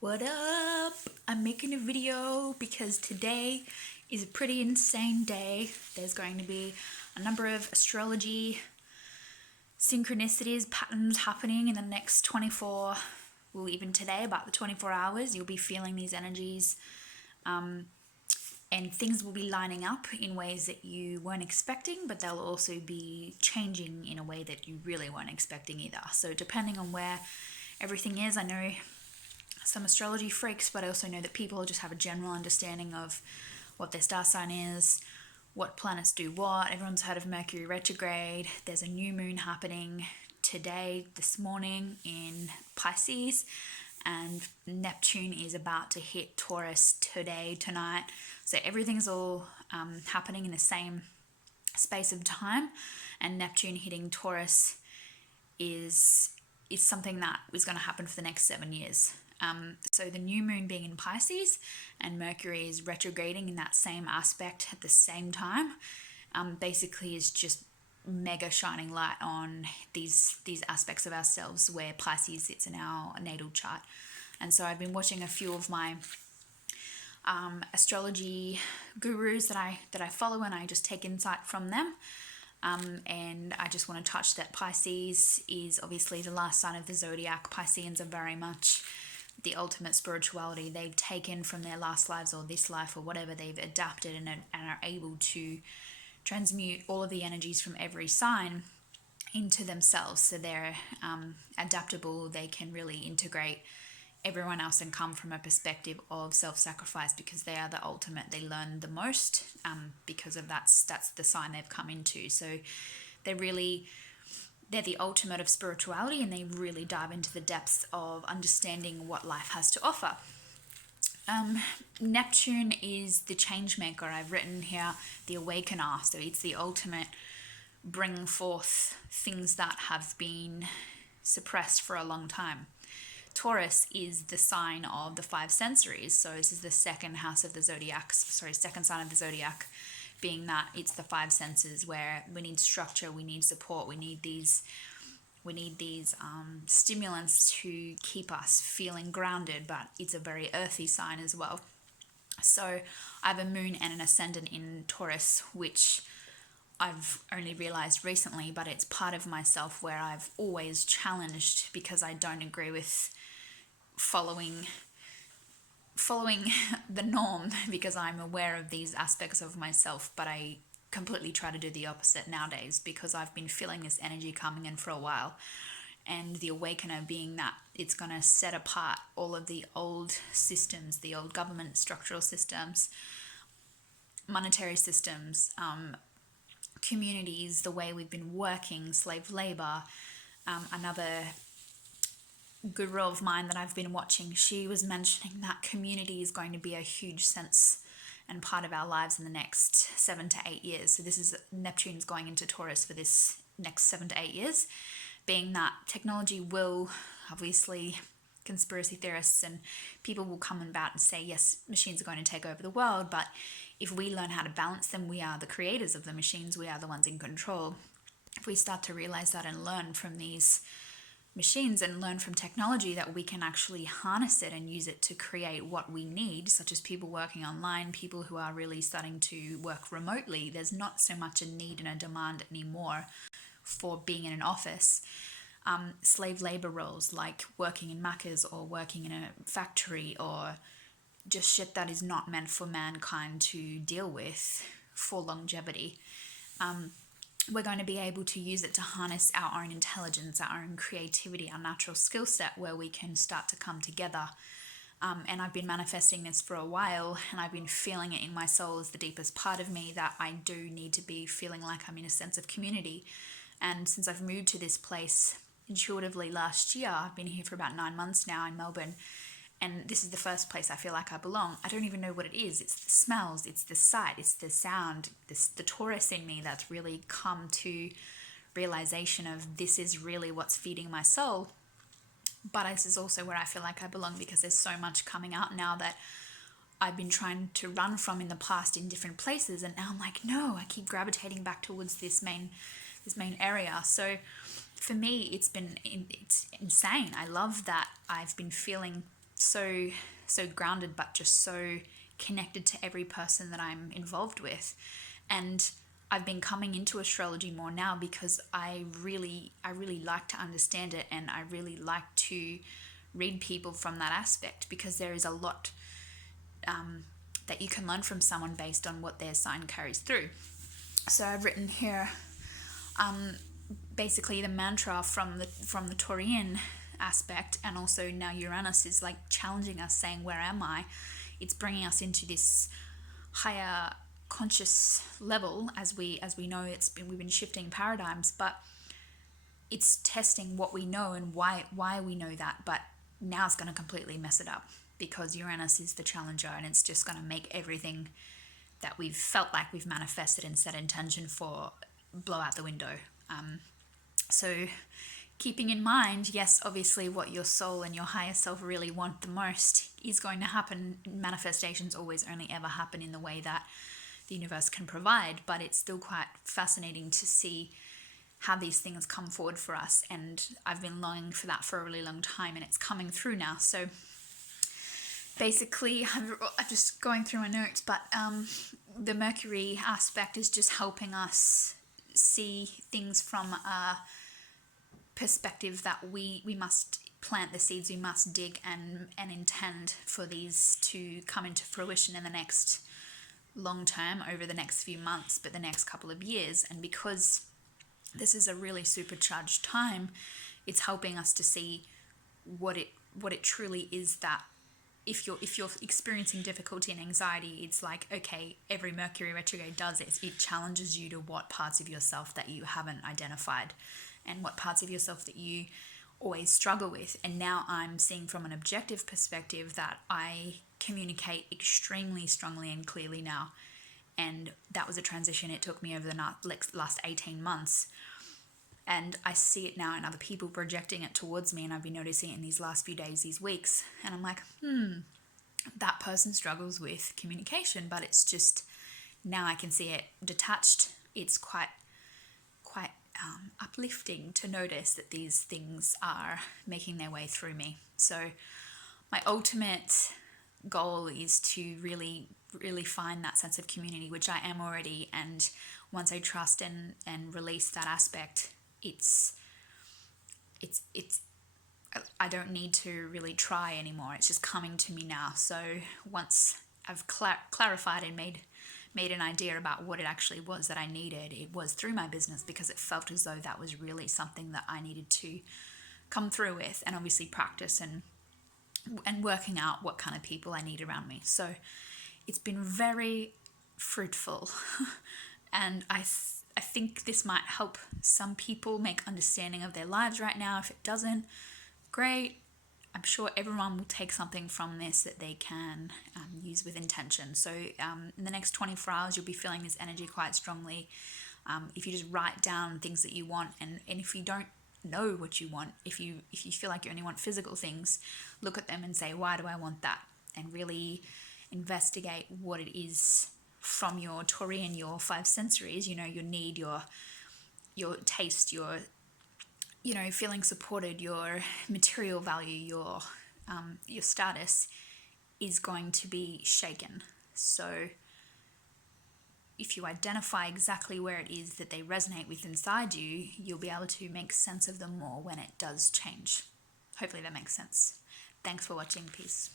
What up? I'm making a video because today is a pretty insane day. There's going to be a number of astrology synchronicities, patterns happening in the next 24, well, even today, about the 24 hours. You'll be feeling these energies, and things will be lining up in ways that you weren't expecting, but they'll also be changing in a way that you really weren't expecting either. So, depending on where everything is, I know some astrology freaks, but I also know that people just have a general understanding of what their star sign is, what planets do what. Everyone's heard of Mercury retrograde. There's a new moon happening today, this morning in Pisces, and Neptune is about to hit Taurus today, tonight. So everything's all happening in the same space of time, and Neptune hitting Taurus is something that is going to happen for the next 7 years. So the new moon being in Pisces and Mercury is retrograding in that same aspect at the same time, basically is just mega shining light on these aspects of ourselves where Pisces sits in our natal chart. And so I've been watching a few of my astrology gurus that I follow, and I just take insight from them. And I just want to touch that Pisces is obviously the last sign of the zodiac. Pisceans are very much the ultimate spirituality. They've taken from their last lives or this life or whatever, they've adapted and are able to transmute all of the energies from every sign into themselves. So they're adaptable. They can really integrate everyone else and come from a perspective of self-sacrifice because they are the ultimate. They learn the most because of that's the sign they've come into. So they're the ultimate of spirituality, and they really dive into the depths of understanding what life has to offer. Neptune is the change maker. I've written here the awakener. So it's the ultimate bring forth things that have been suppressed for a long time. Taurus is the sign of the five sensories. So this is the second house of the zodiac, second sign of the zodiac, being that it's the five senses where we need structure, we need support, we need these stimulants to keep us feeling grounded, but it's a very earthy sign as well. So I have a moon and an ascendant in Taurus, which I've only realized recently, but it's part of myself where I've always challenged because I don't agree with following the norm because I'm aware of these aspects of myself, but I completely try to do the opposite nowadays because I've been feeling this energy coming in for a while. And the awakener being that it's going to set apart all of the old systems, the old government structural systems, monetary systems, communities, the way we've been working, slave labor. Another guru of mine that I've been watching, she was mentioning that community is going to be a huge sense and part of our lives in the next 7 to 8 years. So this is Neptune's going into Taurus for this next 7 to 8 years, being that technology will, obviously, conspiracy theorists and people will come about and say, yes, machines are going to take over the world, but if we learn how to balance them, we are the creators of the machines, we are the ones in control. If we start to realize that and learn from these machines and learn from technology that we can actually harness it and use it to create what we need, such as people working online, people who are really starting to work remotely. There's not so much a need and a demand anymore for being in an office. Slave labor roles like working in Macca's or working in a factory or just shit that is not meant for mankind to deal with for longevity. We're going to be able to use it to harness our own intelligence, our own creativity, our natural skill set where we can start to come together. And I've been manifesting this for a while, and I've been feeling it in my soul as the deepest part of me that I do need to be feeling like I'm in a sense of community. And since I've moved to this place intuitively last year, I've been here for about 9 months now in Melbourne, and this is the first place I feel like I belong. I don't even know what it is. It's the smells, it's the sight, it's the sound, the Taurus in me that's really come to realization of this is really what's feeding my soul. But this is also where I feel like I belong because there's so much coming out now that I've been trying to run from in the past in different places, and now I'm like, no, I keep gravitating back towards this main area. So for me, it's insane. I love that I've been feeling so grounded, but just so connected to every person that I'm involved with. And I've been coming into astrology more now because I really like to understand it, and I really like to read people from that aspect, because there is a lot that you can learn from someone based on what their sign carries through. So I've written here basically the mantra from the Taurian aspect, and also now Uranus is like challenging us, saying, where am I? It's bringing us into this higher conscious level. As we know, we've been shifting paradigms, but it's testing what we know and why we know that. But now it's going to completely mess it up, because Uranus is the challenger, and it's just going to make everything that we've felt like we've manifested and set intention for blow out the window. So keeping in mind, yes, obviously what your soul and your higher self really want the most is going to happen. Manifestations always only ever happen in the way that the universe can provide, but it's still quite fascinating to see how these things come forward for us. And I've been longing for that for a really long time, and it's coming through now. So basically, I'm just going through my notes, but the Mercury aspect is just helping us see things from a perspective that we must plant the seeds, we must dig and intend for these to come into fruition in the next long term, over the next few months, but the next couple of years. And because this is a really supercharged time, it's helping us to see what it truly is, that if you're experiencing difficulty and anxiety, it's like, okay, every Mercury retrograde does is it challenges you to what parts of yourself that you haven't identified, and what parts of yourself that you always struggle with. And now I'm seeing from an objective perspective that I communicate extremely strongly and clearly now. And that was a transition it took me over the last 18 months. And I see it now in other people projecting it towards me, and I've been noticing it in these last few days, these weeks. And I'm like, that person struggles with communication, but it's just, now I can see it detached. It's quite uplifting to notice that these things are making their way through me. So my ultimate goal is to really find that sense of community, which I am already. And once I trust and release that aspect, it's I don't need to really try anymore. It's just coming to me now. So once I've clarified and made an idea about what it actually was that I needed, it was through my business, because it felt as though that was really something that I needed to come through with, and obviously practice and working out what kind of people I need around me. So it's been very fruitful. And I think this might help some people make understanding of their lives right now. If it doesn't, great. I'm sure everyone will take something from this that they can use with intention. So in the next 24 hours, you'll be feeling this energy quite strongly. If you just write down things that you want, and if you don't know what you want, if you feel like you only want physical things, look at them and say, why do I want that? And really investigate what it is from your Taurian, your five sensories, your need, your taste, your feeling supported, your material value, your status is going to be shaken. So if you identify exactly where it is that they resonate with inside you, you'll be able to make sense of them more when it does change. Hopefully that makes sense. Thanks for watching. Peace.